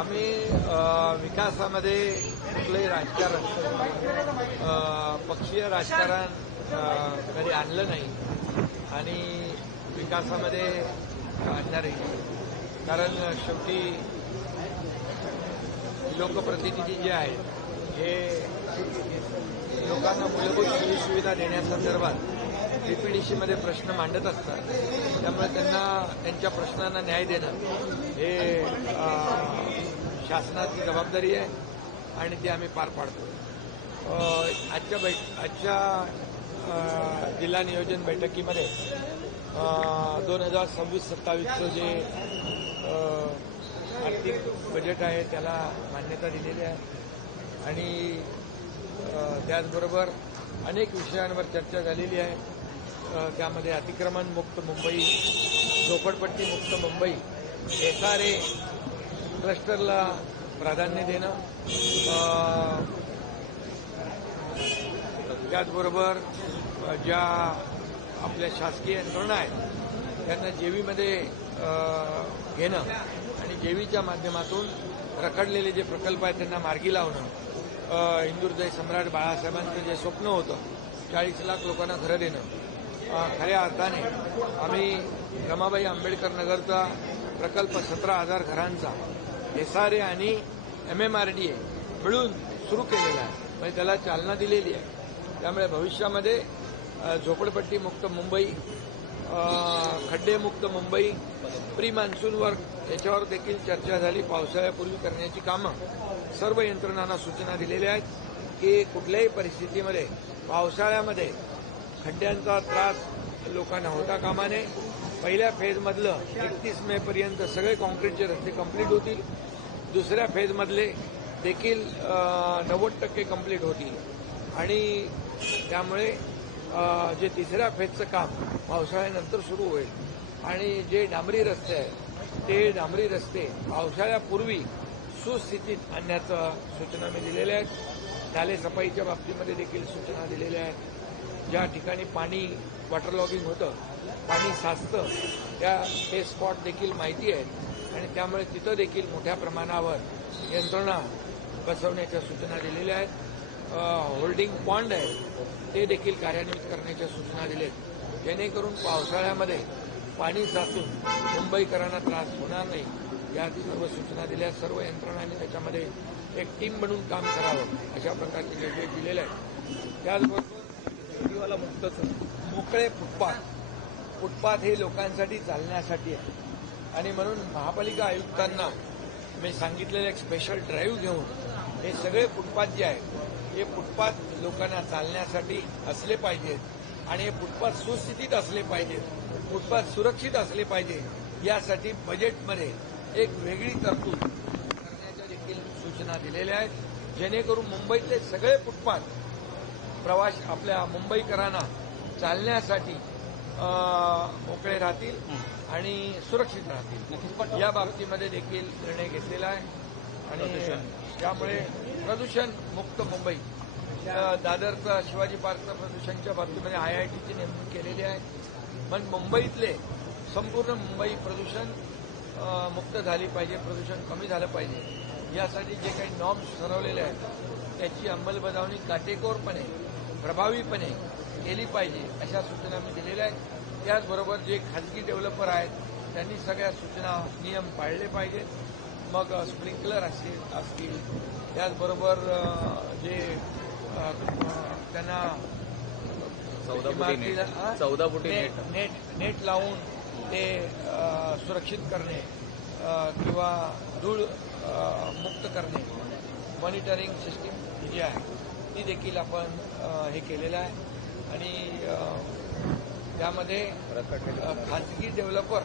आम्ही विकासामध्ये कुठलंही राजकारण पक्षीय राजकारण कधी आणलं नाही आणि विकासामध्ये आणणारही नाही. कारण शेवटी लोकप्रतिनिधी जे आहेत हे लोकांना मूलभूत सोयीसुविधा देण्यासंदर्भात डीपीडीसीमध्ये प्रश्न मांडत असतात. त्यामुळे त्यांना त्यांच्या प्रश्नांना न्याय देणं हे शासनाची जबाबदारी आहे आणि ती आम्ही पार पाडतो. आजच्या जिल्हा नियोजन बैठकीमध्ये 2026-27चं जे आर्थिक बजेट आहे त्याला मान्यता दिलेली आहे आणि त्याचबरोबर अनेक विषयांवर चर्चा झालेली आहे. त्यामध्ये अतिक्रमण मुक्त मुंबई, झोपडपट्टी मुक्त मुंबई, SRA क्लस्टरला प्राधान्य देणं, त्याचबरोबर ज्या आपल्या शासकीय यंत्रणा आहेत त्यांना जेवीमध्ये घेणं आणि जेवीच्या माध्यमातून रखडलेले जे प्रकल्प आहेत त्यांना मार्गी लावणं. हिंदुहृदय सम्राट बाळासाहेबांचं जे स्वप्न होतं 40 लाख लोकांना घरं देणं, खऱ्या अर्थाने आम्ही रमाबाई आंबेडकर नगरचा प्रकल्प 17,000 घरांचा SRA आणि MMRDA मिळून सुरू केलेला आहे, म्हणजे त्याला चालना दिलेली आहे. त्यामुळे भविष्यामध्ये झोपडपट्टी मुक्त मुंबई, खड्डेमुक्त मुंबई, प्री मान्सून वर्क याच्यावर देखील चर्चा झाली. पावसाळ्यापूर्वी करण्याची कामं सर्व यंत्रणांना सूचना दिलेल्या आहेत की कुठल्याही परिस्थितीमध्ये पावसाळ्यामध्ये खड्ड्यांचा त्रास लोकांना होता कामा नये. पहिल्या फेजमधलं 31 मेपर्यंत सगळे कॉन्क्रीटचे रस्ते कंप्लीट होतील. दुसऱ्या फेजमधले देखील 90% कंप्लीट होतील आणि त्यामुळे जे तिसऱ्या फेजचं काम पावसाळ्यानंतर सुरू होईल आणि जे डांबरी रस्ते आहेत ते डांबरी रस्ते पावसाळ्यापूर्वी सुस्थितीत आणण्याच्या सूचना मी दिलेल्या आहेत. नाले सफाईच्या बाबतीमध्ये देखील सूचना दिलेल्या आहेत. ज्या ठिकाणी पाणी वॉटरलॉगिंग होतं, पाणी साचतं, ते स्पॉट देखील माहिती आहेत आणि त्यामुळे तिथं देखील मोठ्या प्रमाणावर यंत्रणा बसवण्याच्या सूचना दिलेल्या आहेत. होल्डिंग पॉन्ड आहे ते देखील कार्यान्वित करण्याच्या सूचना दिल्या आहेत, जेणेकरून पावसाळ्यामध्ये पाणी साचून मुंबईकरांना त्रास होणार नाही या सर्व सूचना दिल्या. सर्व यंत्रणांनी त्याच्यामध्ये एक टीम बनवून काम करावं अशा प्रकारचे निर्देश दिलेले आहेत. त्याचबरोबर शेतीवाला मोकळे फुटपाथ हे लोकांसाठी चालण्यासाठी आहे आणि म्हणून महापालिका आयुक्तांना मी सांगितलेलं एक स्पेशल ड्राईव्ह घेऊन हे सगळे फुटपाथ जे आहेत हे फुटपाथ लोकांना चालण्यासाठी असले पाहिजेत आणि हे फुटपाथ सुस्थितीत असले पाहिजेत, फुटपाथ सुरक्षित असले पाहिजे यासाठी बजेटमध्ये एक वेगळी तरतूद करण्याच्या देखील सूचना दिलेल्या आहेत, जेणेकरून मुंबईतले सगळे फुटपाथ आपल्या मुंबईकरांना चालण्यासाठी मोकळे राहतील आणि सुरक्षित राहतील. या बाबतीमध्ये देखील निर्णय घेतलेला आहे आणि त्यामुळे प्रदूषण मुक्त मुंबई, दादरचं शिवाजी पार्कचं प्रदूषणच्या बाबतीमध्ये IITची नेमणूक केलेली आहे. पण मुंबईतले संपूर्ण मुंबई प्रदूषण मुक्त झाली पाहिजे, प्रदूषण कमी झालं पाहिजे यासाठी जे काही नॉर्म्स ठरवलेले आहेत त्याची अंमलबजावणी काटेकोरपणे प्रभावीपणे केली पाहिजे अशा सूचना मी दिलेल्या आहेत. त्याचबरोबर जे खाजगी डेव्हलपर आहेत त्यांनी सगळ्या सूचना नियम पाळले पाहिजेत. मग स्प्रिंकलर असतील त्याचबरोबर जे त्यांना 14 फुटी नेट लावून ते सुरक्षित करणे किंवा धूळ मुक्त करणे, मॉनिटरिंग सिस्टीम जी आहे ती देखील आपण हे केलेलं आहे आणि त्यामध्ये खाजगी डेव्हलपर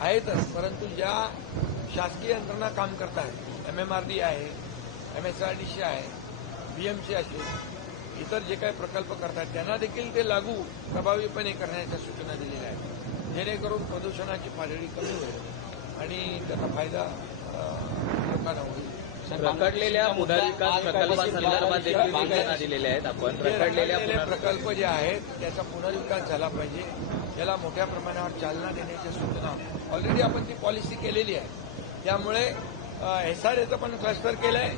आहेतच, परंतु ज्या शासकीय यंत्रणा काम करत आहेत, MMRD आहे, MSRDC आहे, BMC असेल, इतर जे काही प्रकल्प करतात त्यांना देखील ते लागू प्रभावीपणे करण्याच्या सूचना दिलेल्या आहेत, जेणेकरून प्रदूषणाची पातळी कमी होईल आणि त्याचा फायदा लोकांना होईल. रखडलेल्या पुनर्विकास प्रकल्पासंदर्भात देखील सूचना दिलेल्या आहेत. आपण रखडलेल्या प्रकल्प जे आहेत त्याचा पुनर्विकास झाला पाहिजे, याला मोठ्या प्रमाणावर चालना देण्याच्या सूचना ऑलरेडी आपण ती पॉलिसी केलेली आहे. त्यामुळे एसआरएचं पण क्लस्टर केलं आहे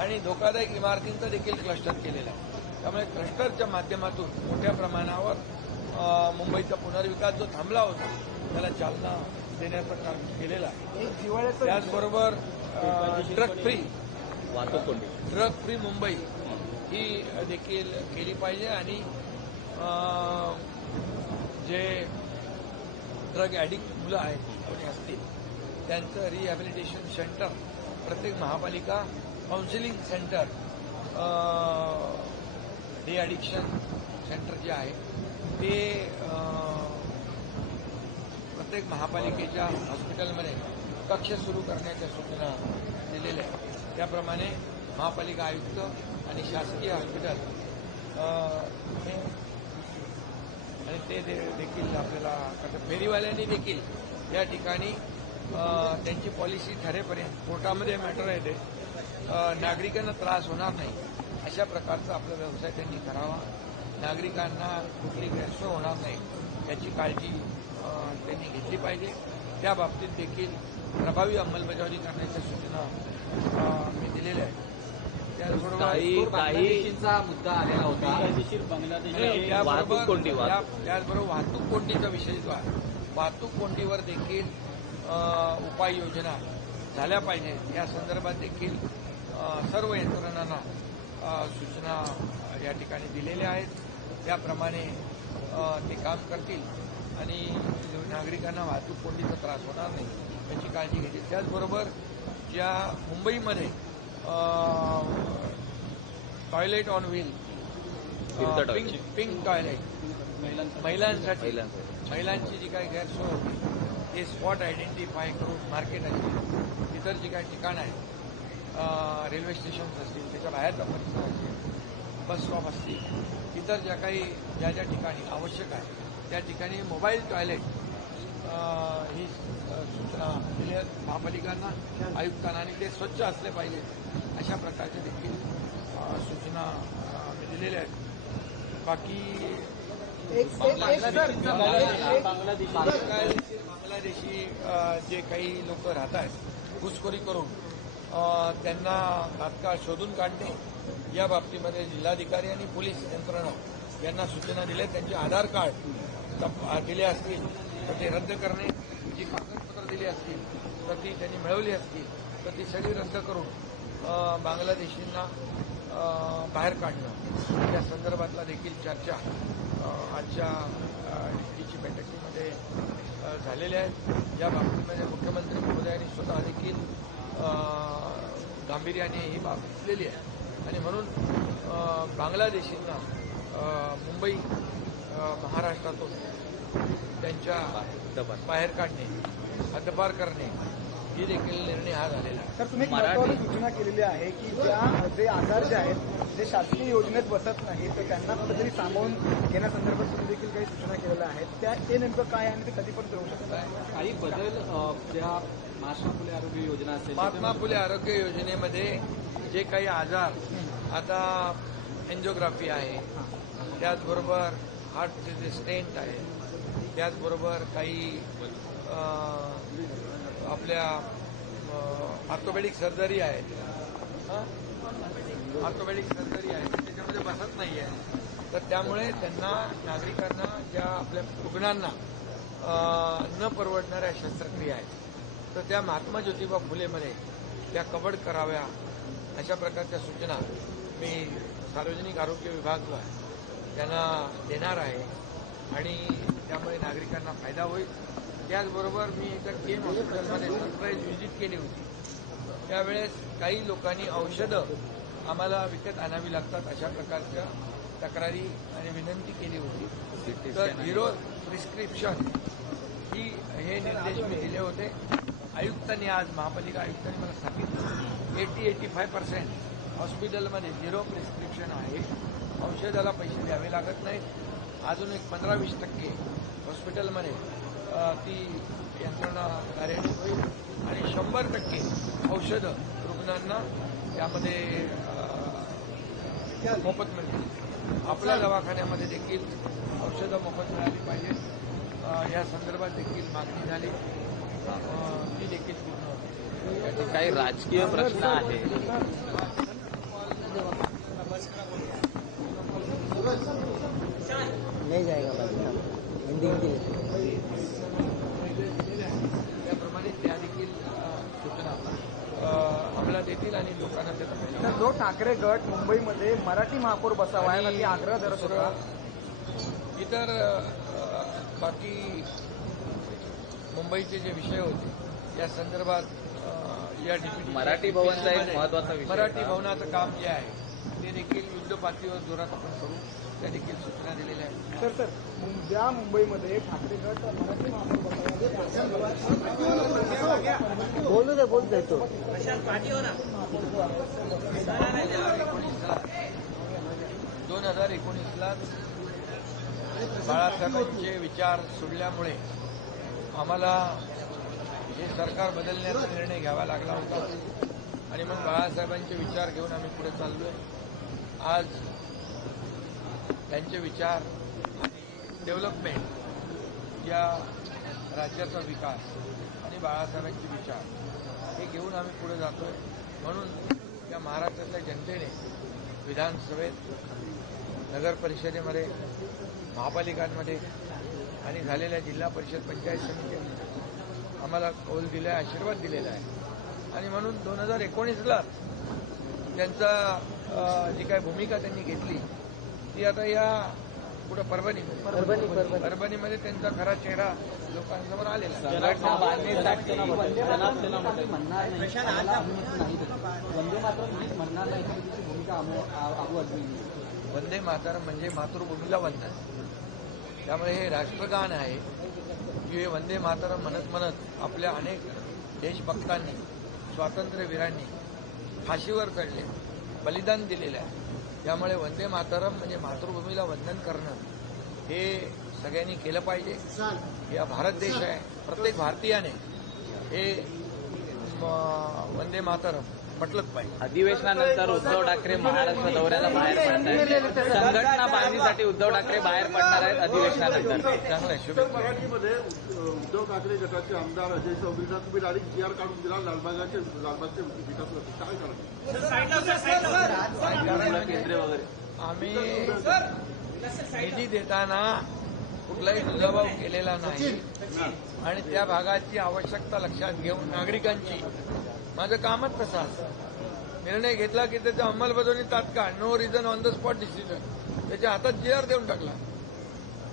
आणि धोकादायक इमारतींचं देखील क्लस्टर केलेलं आहे. त्यामुळे क्लस्टरच्या माध्यमातून मोठ्या प्रमाणावर मुंबईचा पुनर्विकास जो थांबला होता त्याला चालना देण्याचं काम केलेलं आहे. त्याचबरोबर ड्रग फ्री मुंबई ही देखील केली पाहिजे आणि जे ड्रग ॲडिक्ट मुलं आहेत कोणी असतील त्यांचं रिहॅबिलिटेशन सेंटर प्रत्येक महापालिका काउन्सिलिंग सेंटर रिॲडिक्शन सेंटर जे आहे ते प्रत्येक महापालिकेच्या हॉस्पिटलमध्ये कक्ष सुरू करण्याच्या सूचना दिलेल्या आहेत. त्याप्रमाणे महापालिका आयुक्त आणि शासकीय हॉस्पिटल आणि ते देखील आपल्याला कसं फेरीवाल्यांनी देखील या ठिकाणी त्यांची पॉलिसी ठरेपर्यंत कोर्टामध्ये मॅटर आहे ते नागरिकांना त्रास होणार नाही अशा प्रकारचा आपला व्यवसाय त्यांनी करावा. नागरिकांना कुठली गैरसोय होणार नाही याची काळजी त्यांनी घेतली पाहिजे. त्या बाबतीत देखील प्रभावी अंमलबजावणी करण्याच्या सूचना मी दिलेल्या आहेत. त्याचबरोबर बांगलादेशींचा मुद्दा आलेला होता. त्याचबरोबर वाहतूक कोंडीचा विषय जो आहे वाहतूक कोंडीवर देखील उपाययोजना झाल्या पाहिजेत. या संदर्भात देखील सर्व यंत्रणांना सूचना या ठिकाणी दिलेल्या आहेत. त्याप्रमाणे ते काम करतील आणि नागरिकांना वाहतूक कोंडीचा त्रास होणार नाही याची काळजी घेतील. त्याचबरोबर ज्या मुंबईमध्ये toilet on wheel pink toilet महिलांची जी काही गैरसोय होती ते स्पॉट आयडेंटिफाय करून मार्केट असतील इतर जी काही ठिकाणं आहेत रेल्वे स्टेशन्स असतील त्याच्या बाहेरचा परिसर असेल बस स्टॉप असतील इतर ज्या ज्या ठिकाणी आवश्यक आहे त्या ठिकाणी मोबाईल टॉयलेट ही सूचना दिल्या महापालिकांना आयुक्तांना आणि ते स्वच्छ असले पाहिजे अशा प्रकारच्या देखील सूचना दिलेल्या आहेत. बाकी बांगलादेशी जे काही लोक राहत आहेत घुसखोरी करून त्यांना तात्काळ शोधून काढणे या बाबतीमध्ये जिल्हाधिकारी आणि पोलीस यंत्रणा यांना सूचना दिल्या. त्यांचे आधार कार्ड दिले असतील तर ते रद्द करणे, जी कागदपत्र दिली असतील तर ती त्यांनी मिळवली असतील तर ती सगळी रद्द करून बांगलादेशींना बाहेर काढणं या संदर्भातला देखील चर्चा आजच्या डीची बैठकीमध्ये झालेल्या आहेत. या बाबतीमध्ये मुख्यमंत्री महोदयांनी स्वतः देखील गांभीर्याने ही बाब घेतलेली आहे आणि म्हणून बांगलादेशींना मुंबई महाराष्ट्रातून त्यांच्या बाहेर काढणे हद्दपार करणे ही देखील निर्णय हा झालेला आहे. तर तुम्ही महत्त्वाची सूचना केलेली आहे की जे आजार जे आहेत जे शासकीय योजनेत बसत नाही तर त्यांना कुठेतरी सामावून घेण्यासंदर्भात तुम्ही देखील काही सूचना केलेल्या आहेत. ते नेमकं काय आणि ते कधीपर्यंत होऊ शकतं? काही बदल ज्या महात्मा फुले आरोग्य योजना असेल महात्मा फुले आरोग्य योजनेमध्ये जे काही आजार आता एन्जिओग्राफी आहे त्याचबरोबर हार्टचे जे स्टेंट आहे त्याचबरोबर काही आपल्या ऑर्थोपेडिक सर्जरी आहे त्याच्यामध्ये बसत नाही आहे. तर त्यामुळे त्यांना नागरिकांना ज्या आपल्या रुग्णांना न परवडणाऱ्या शस्त्रक्रिया आहेत तर त्या महात्मा ज्योतिबा फुलेमध्ये त्या कव्हर कराव्या अशा प्रकारच्या सूचना मी सार्वजनिक आरोग्य विभाग जो आहे त्यांना देणार आहे आणि त्यामुळे नागरिकांना फायदा होईल. त्याचबरोबर मी एकदा केम हॉस्पिटलमध्ये सरप्राईज व्हिजिट केली होती. त्यावेळेस काही लोकांनी औषधं आम्हाला विकत आणावी लागतात अशा प्रकारच्या तक्रारी आणि विनंती केली होती. तर झिरो प्रिस्क्रिप्शन हे निर्देश मी दिले होते. आयुक्तांनी आज महापालिका आयुक्तांनी मला सांगितलं 80-85% हॉस्पिटलमध्ये झिरो प्रिस्क्रिप्शन आहे. औषधाला पैसे द्यावे लागत नाहीत. अजून एक 15-20% हॉस्पिटलमध्ये ती यंत्रणा कार्यान्वित होईल आणि 100% औषधं रुग्णांना त्यामध्ये मोफत मिळतील. आपल्या दवाखान्यामध्ये देखील औषधं मोफत मिळाली पाहिजेत या संदर्भात देखील मागणी झाली ती देखील पूर्ण होते. याचे काही राजकीय प्रश्न आहे. नहीं जाएगा पाकिस्तान हिंदी त्याप्रमाणे त्या देखील सूचना अंमलात येतील आणि लोकांना त्याचा तर जो ठाकरे गट मुंबईमध्ये मराठी महापौर बसावा आहे अशी आग्रह धरत होता. इतर बाकी मुंबईचे जे विषय होते या संदर्भात या डिप्युटी मराठी भवनचा एक महत्वाचा विषय मराठी होता. भवनाचं काम जे आहे ते देखील युद्ध पातळीवर जोरात आपण करू त्या देखील सूचना दिलेल्या आहेत. तर ज्या मुंबईमध्ये ठाकरे गट मराठी महापौर बसावा बोलू दे तो 2019ला बाळासाहेबांचे विचार सोडल्यामुळे आम्हाला हे सरकार बदलण्याचा निर्णय घ्यावा लागला होता आणि मग बाळासाहेबांचे विचार घेऊन आम्ही पुढे चाललोय. आज त्यांचे विचार आणि डेव्हलपमेंट या राज्याचा विकास आणि बाळासाहेबांचे विचार हे घेऊन आम्ही पुढे जातोय. म्हणून या महाराष्ट्रातल्या जनतेने विधानसभेत, नगर परिषदेमध्ये, महापालिकांमध्ये आणि झालेल्या जिल्हा परिषद पंचायत समितीमध्ये आम्हाला कौल दिला आहे, आशीर्वाद दिलेला आहे. आणि म्हणून 2019ला त्यांचा जी काय भूमिका त्यांनी घेतली ती आता या पुढे परभणीमध्ये त्यांचा खरा चेहरा लोकांसमोर आलेला आहे. संघटना बांधणीसाठी वंदे मातरम म्हणजे मातृभूमीला वंदन. त्यामुळे हे राष्ट्रगान आहे की हे वंदे मातरम म्हणत म्हणत आपल्या अनेक देशभक्तांनी, स्वातंत्र्यवीरांनी फाशीवर चढले, बलिदान दिलेलं आहे. त्यामुळे वंदे मातरम म्हणजे मातृभूमीला वंदन करणं हे सगळ्यांनी केलं पाहिजे. हा भारत देश आहे. प्रत्येक भारतीयाने हे वंदे मातरम म्हटलंच पाहिजे. अधिवेशनानंतर उद्धव ठाकरे महाराष्ट्र दौऱ्याला बाहेर पडत आहेत. संघटना बांधणीसाठी उद्धव ठाकरे बाहेर पडणार आहेत अधिवेशनानंतर. चांगलं आहे. शुभेच्छा. मराठीमध्ये उद्धव ठाकरे गटाचे आमदार अजय चौधरींना तुम्ही डायरेक्ट जीआर काढून दिला लालबागचे विकास काय करा आम्ही निधी देताना कुठलाही दुजाभाव केलेला नाही आणि त्या भागाची आवश्यकता लक्षात घेऊन नागरिकांची माझं कामच तसं असतं. निर्णय घेतला की त्याची अंमलबजावणी तात्काळ, no reason on the spot decision, त्याच्या हातात जीआर देऊन टाकला.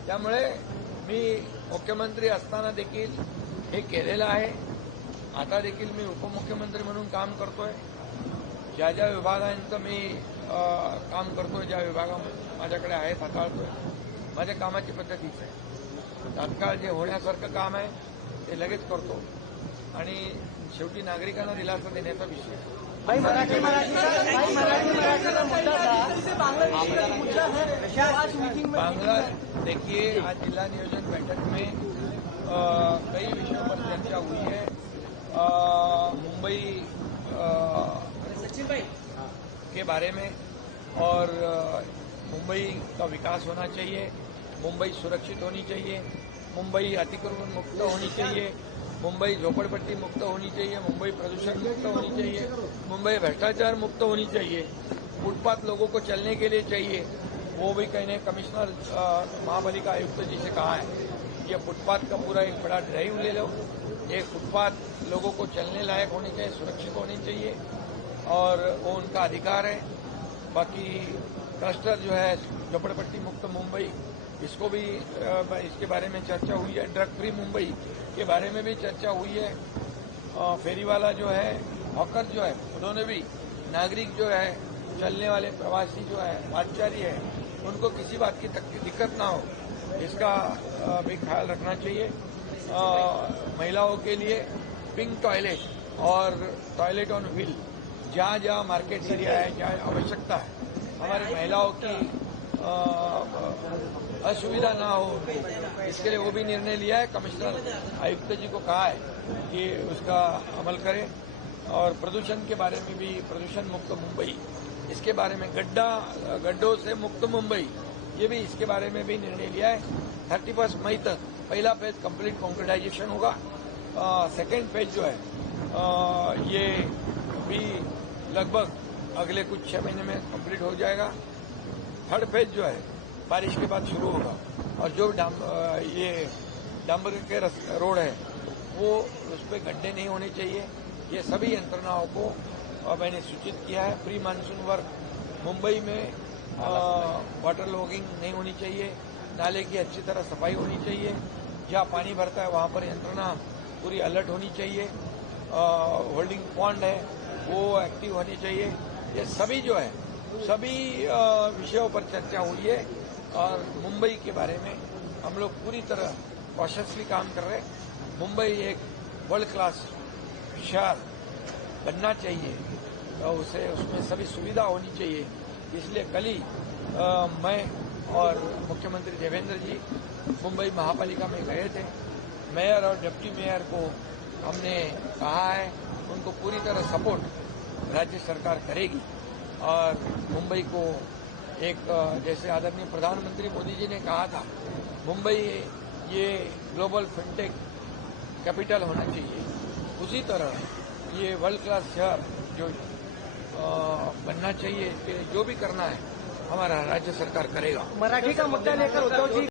त्यामुळे मी मुख्यमंत्री असताना देखील हे केलेलं आहे. आता देखील मी उपमुख्यमंत्री म्हणून काम करतोय. ज्या ज्या विभागांचं मी काम करतोय, ज्या विभागा माझ्याकडे आहेत, हाताळतोय, माझ्या कामाची पद्धतीच आहे. तात्काळ जे होण्यासारखं काम आहे ते लगेच करतो आणि शेवटी नागरिकांना दिलासा देण्याचा विषय. बांग्ला देखिए, आज जिला नियोजन बैठक में कई विषयों पर चर्चा हुई है. मुंबई के बारे में और मुंबई का विकास होना चाहिए, मुंबई सुरक्षित होनी चाहिए, मुंबई अतिक्रमण मुक्त होनी चाहिए, मुंबई झोपड़पट्टी मुक्त होनी चाहिए, मुंबई प्रदूषण मुक्त होनी चाहिए, मुंबई भ्रष्टाचार मुक्त होनी चाहिए, फुटपाथ लोगों को चलने के लिए चाहिए. वो भी कहने कमिश्नर महापालिका आयुक्त जी से कहा है कि फुटपाथ का पूरा एक बड़ा ड्राइव ले लो. ये फुटपाथ लोगों को चलने लायक होनी चाहिए, सुरक्षित होनी चाहिए और वो उनका अधिकार है. बाकी क्लस्टर जो है झोपड़पट्टी मुक्त मुंबई, इसको भी इसके बारे में चर्चा हुई है. ड्रग फ्री मुंबई के बारे में भी चर्चा हुई है. फेरी वाला जो है, हॉकर जो है, उन्होंने भी नागरिक जो है, चलने वाले प्रवासी जो है, पादचारी है, उनको किसी बात की दिक्कत ना हो इसका भी ख्याल रखना चाहिए. महिलाओं के लिए पिंक टॉयलेट और टॉयलेट ऑन व्हील जहाँ जहाँ मार्केट एरिया है, जहाँ आवश्यकता है, हमारी महिलाओं की असुविधा ना हो, इसके लिए वो भी निर्णय लिया है. कमिश्नर आयुक्त जी को कहा है कि उसका अमल करें. और प्रदूषण के बारे में भी, प्रदूषण मुक्त मुंबई, इसके बारे में गड्ढों से मुक्त मुंबई, ये भी इसके बारे में भी निर्णय लिया है. 31 मई तक पहला फेज कंप्लीट कॉन्क्रीटाइजेशन होगा. सेकेंड फेज जो है ये भी लगभग अगले कुछ 6 महीने में कंप्लीट हो जाएगा। थर्ड फेज जो है बारिश के बाद शुरू होगा और जो ये डांबर के रोड है वो उस पर गड्ढे नहीं होने चाहिए। ये सभी यंत्रणाओं को मैंने सूचित किया है। प्री मानसून वर्क मुंबई में वाटर लॉगिंग नहीं होनी चाहिए, नाले की अच्छी तरह सफाई होनी चाहिए, जहाँ पानी भरता है वहाँ पर यंत्रणा पूरी अलर्ट होनी चाहिए, होल्डिंग पॉन्ड है वो एक्टिव होनी चाहिए। ये सभी जो है सभी विषयों पर चर्चा हुई है और मुंबई के बारे में हम लोग पूरी तरह कॉशियसली काम कर रहे हैं। मुंबई एक वर्ल्ड क्लास शहर बनना चाहिए, उसे उसमें सभी सुविधा होनी चाहिए। इसलिए कल ही मैं और मुख्यमंत्री देवेंद्र जी मुंबई महापालिका में गए थे। मेयर और डिप्टी मेयर को हमने कहा है उनको पूरी तरह सपोर्ट राज्य सरकार करेगी और मुंबई को एक जैसे आदरणीय प्रधानमंत्री मोदी जी ने कहा था मुंबई ये ग्लोबल फिनटेक कैपिटल होना चाहिए, उसी तरह ये वर्ल्ड क्लास शहर जो बनना चाहिए कि जो भी करना है हमारा राज्य सरकार करेगा। मराठी का मुद्दा लेकर उद्धव जी